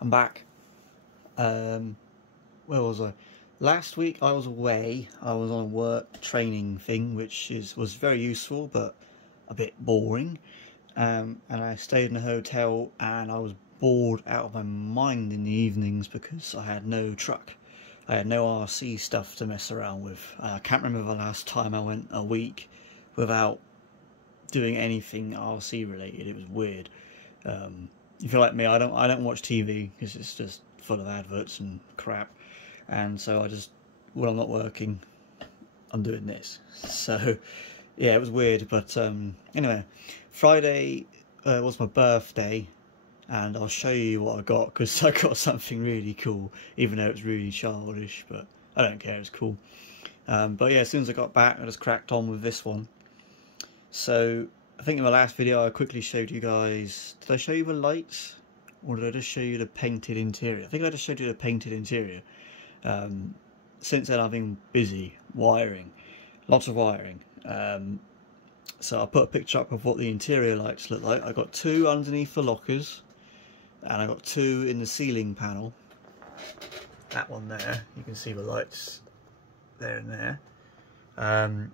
I'm back. Where was I? Last week I was away. I was on a work training thing, which was very useful but a bit boring. And I stayed in a hotel, and I was bored out of my mind in the evenings because I had no truck. I had no RC stuff to mess around with. I can't remember the last time I went a week without doing anything RC related. It was weird. If you're like me, I don't watch TV because it's just full of adverts and crap. And so when I'm not working, I'm doing this. So yeah, it was weird. But anyway, Friday was my birthday, and I'll show you what I got, because I got something really cool, even though it's really childish, but I don't care, it's cool. But yeah, as soon as I got back, I just cracked on with this one. So I think in my last video I quickly showed you guys, did I show you the lights, or did I just show you the painted interior? I think I just showed you the painted interior. Since then I've been busy wiring, lots of wiring. So I put a picture up of what the interior lights look like. I got two underneath the lockers, and I got two in the ceiling panel. That one there, you can see the lights there and there.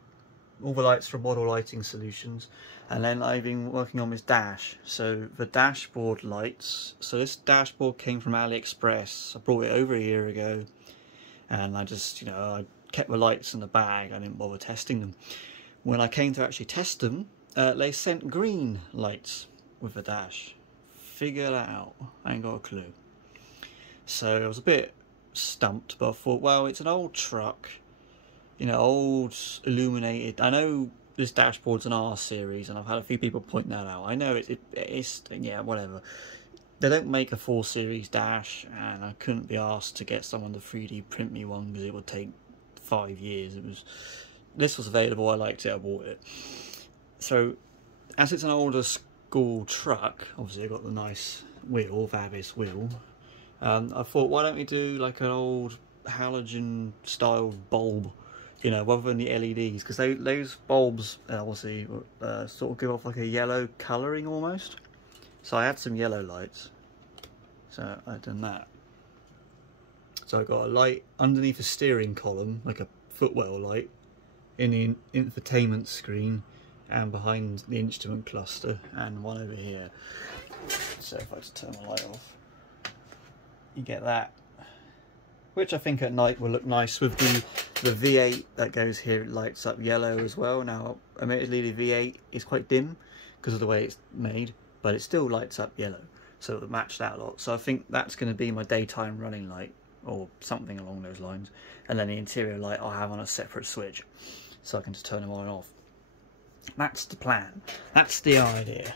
All the lights from Model Lighting Solutions. And then I've been working on this dash. So the dashboard lights, so this dashboard came from AliExpress. I brought it over a year ago, and I just, I kept the lights in the bag. I didn't bother testing them. When I came to actually test them, they sent green lights with the dash. Figure that out. I ain't got a clue. So I was a bit stumped, but I thought, well, it's an old truck, old illuminated. I know this dashboard's an R series, and I've had a few people point that out. I know it's yeah, whatever. They don't make a 4 series dash, and I couldn't be asked to get someone to 3D print me one because it would take 5 years. This was available, I liked it, I bought it. So, as it's an older school truck, obviously I've got the nice wheel, Vavis wheel, I thought, why don't we do like an old halogen style bulb, rather than the LEDs, because those bulbs obviously sort of give off like a yellow colouring almost. So I had some yellow lights, so I've done that. So I got a light underneath the steering column, like a footwell light, in the infotainment screen, and behind the instrument cluster, and one over here. So if I just turn the light off, you get that, which I think at night will look nice with the V8 that goes here. It lights up yellow as well. Now admittedly the V8 is quite dim because of the way it's made, but it still lights up yellow, so it'll match that a lot. So I think that's going to be my daytime running light, or something along those lines. And then the interior light I'll have on a separate switch, so I can just turn them on and off. That's the plan. That's the idea.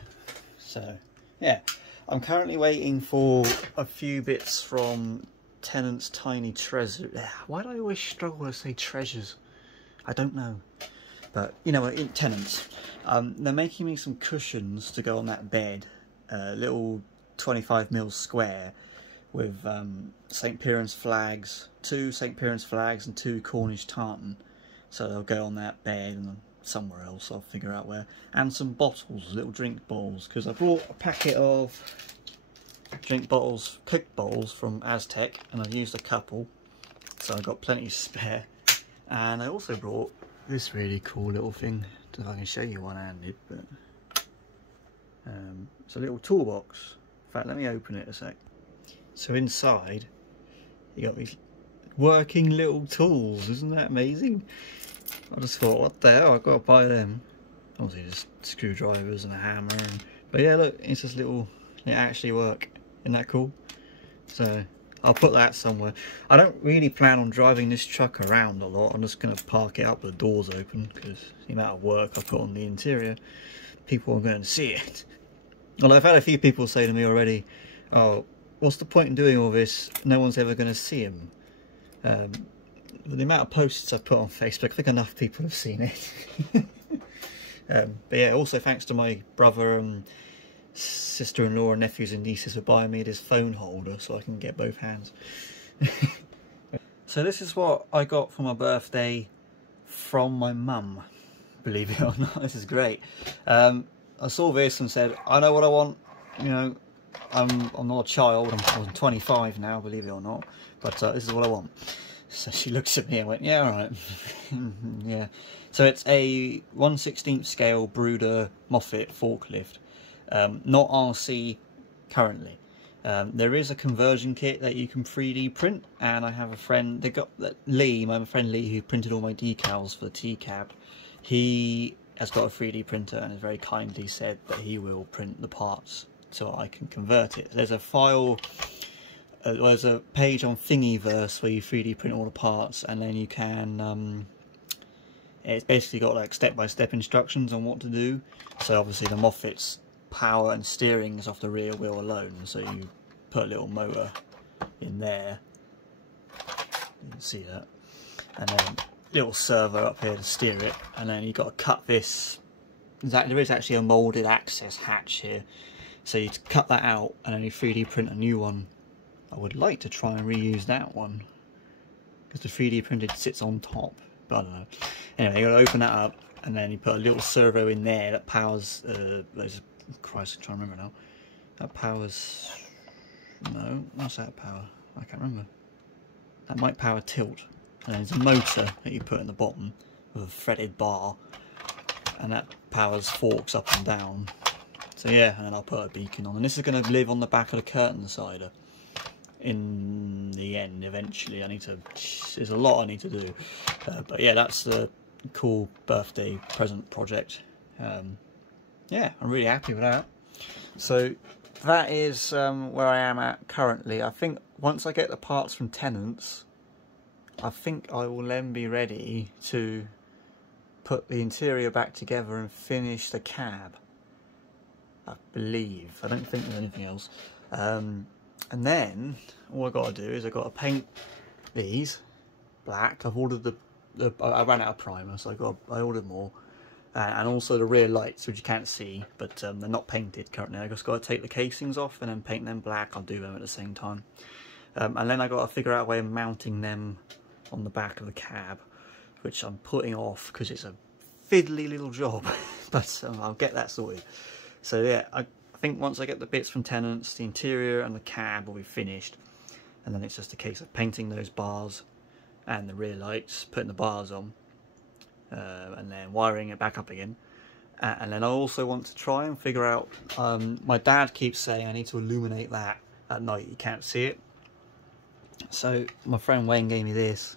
So yeah, I'm currently waiting for a few bits from Tennant's Tiny Treasure. Why do I always struggle to say treasures? I don't know. But in Tennant's, they're making me some cushions to go on that bed, little 25mm square, with St. Piran's flags, 2 St. Piran's flags and 2 Cornish tartan. So they'll go on that bed, and somewhere else I'll figure out where. And some bottles, little drink bottles, because I brought a packet of drink bottles, Coke bottles from Aztec, and I've used a couple, so I've got plenty spare. And I also brought this really cool little thing, I don't know if I can show you one-handed, but it's a little toolbox. In fact, let me open it a sec. So inside you got these working little tools. Isn't that amazing? I just thought, what the hell, I've got to buy them. Obviously just screwdrivers and a hammer, but yeah, look, it's just little, they actually work. Isn't that cool? So I'll put that somewhere. I don't really plan on driving this truck around a lot. I'm just going to park it up with the doors open, because the amount of work I put on the interior, people are going to see it. Well, I've had a few people say to me already, oh, what's the point in doing all this? No one's ever going to see them. The amount of posts I've put on Facebook, I think enough people have seen it. But yeah, also thanks to my brother and sister-in-law and nephews and nieces for buying me this phone holder so I can get both hands. So this is what I got for my birthday from my mum, believe it or not. This is great. I saw this and said, I know what I want, I'm not a child. I'm 25 now, believe it or not. But this is what I want. So she looks at me and went, yeah, all right. Yeah. So it's a 1/16 scale Bruder Moffett forklift. Not RC currently. There is a conversion kit that you can 3D print, and I have a friend, my friend Lee, who printed all my decals for the T-Cab. He has got a 3D printer and has very kindly said that he will print the parts so I can convert it. There's a file, there's a page on Thingiverse where you 3D print all the parts, and then you can, it's basically got like step-by-step instructions on what to do. So obviously the Moffett's power and steering is off the rear wheel alone, so you put a little motor in there, you can see that, and then little servo up here to steer it, and then you've got to cut this. There is actually a moulded access hatch here, so you cut that out and then you 3D print a new one. I would like to try and reuse that one because the 3D printed sits on top, but I don't know. Anyway, you got to open that up, and then you put a little servo in there that powers Christ, I'm trying to remember now. That powers... No, what's that power? I can't remember. That might power tilt. And there's a motor that you put in the bottom with a threaded bar, and that powers forks up and down. So yeah, and then I'll put a beacon on. And this is going to live on the back of the curtain decider. In the end, eventually, there's a lot I need to do. But yeah, that's the cool birthday present project. Yeah, I'm really happy with that. So that is where I am at currently. I think once I get the parts from Tennent's, I think I will then be ready to put the interior back together and finish the cab. I believe. I don't think there's anything else. And then all I've got to do is I've got to paint these black. I've ordered I ran out of primer, so I ordered more. And also the rear lights, which you can't see, but they're not painted currently. I've just got to take the casings off and then paint them black. I'll do them at the same time. And then I've got to figure out a way of mounting them on the back of the cab, which I'm putting off because it's a fiddly little job. But I'll get that sorted. So yeah, I think once I get the bits from Tennent's, the interior and the cab will be finished. And then it's just a case of painting those bars and the rear lights, putting the bars on. And then wiring it back up again, and then I also want to try and figure out, my dad keeps saying I need to illuminate that at night, you can't see it. So my friend Wayne gave me this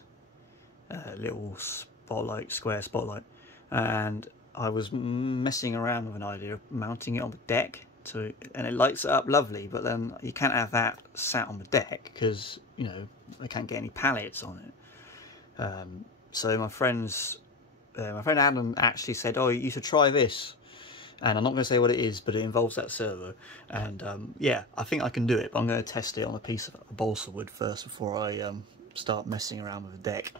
little spotlight, square spotlight, and I was messing around with an idea of mounting it on the deck, and it lights it up lovely, but then you can't have that sat on the deck because, you know, I can't get any pallets on it. So my friend Adam actually said, oh, you should try this, and I'm not going to say what it is, but it involves that servo, and yeah, I think I can do it, but I'm going to test it on a piece of balsa wood first before I start messing around with the deck.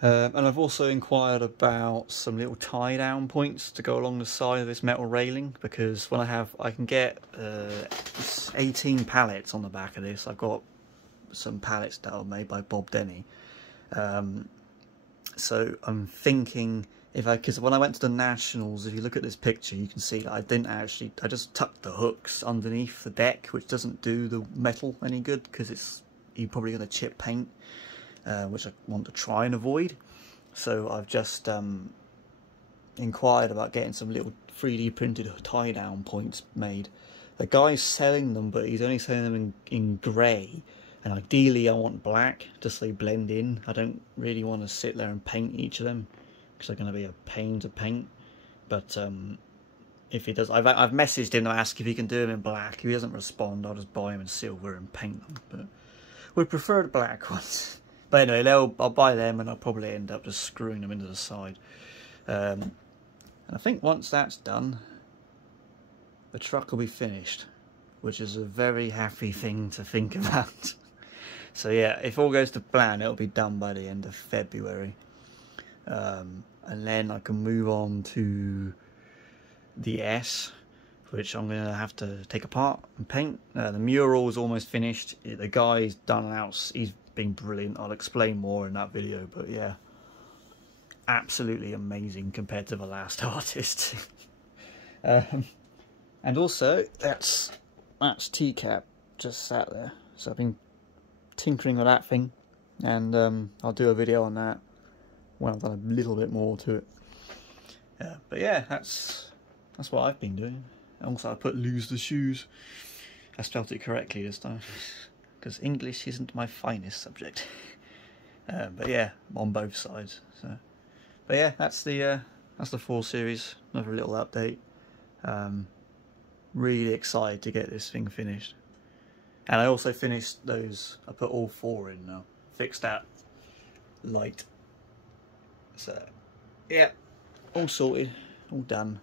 And I've also inquired about some little tie down points to go along the side of this metal railing, because when I can get 18 pallets on the back of this. I've got some pallets that are made by Bob Denny. So I'm thinking, because when I went to the Nationals, if you look at this picture, you can see that I just tucked the hooks underneath the deck, which doesn't do the metal any good, because you're probably going to chip paint, which I want to try and avoid. So I've just inquired about getting some little 3D printed tie down points made. The guy's selling them, but he's only selling them in grey. And ideally I want black, just so they blend in. I don't really want to sit there and paint each of them, because they're going to be a pain to paint. But if he does, I've messaged him to ask if he can do them in black. If he doesn't respond, I'll just buy them in silver and paint them. But we prefer the black ones. But anyway, I'll buy them, and I'll probably end up just screwing them into the side. And I think once that's done, the truck will be finished, which is a very happy thing to think about. So yeah, if all goes to plan, it'll be done by the end of February. And then I can move on to the S, which I'm going to have to take apart and paint. The mural is almost finished. The guy's done out. He's been brilliant. I'll explain more in that video, but yeah, absolutely amazing compared to the last artist. And also, that's that's TCAP just sat there. So I've been tinkering with that thing, and I'll do a video on that when I've done a little bit more to it. But yeah, that's what I've been doing. Also, I put lose the shoes. I spelt it correctly this time, because English isn't my finest subject. But yeah, on both sides. So, but yeah, that's the 4 series. Another little update. Really excited to get this thing finished. And I also finished those. I put all 4 in now. Fixed that light. So yeah, all sorted, all done.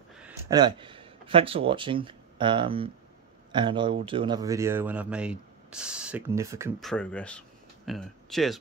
Anyway, thanks for watching. And I will do another video when I've made significant progress. Anyway, cheers.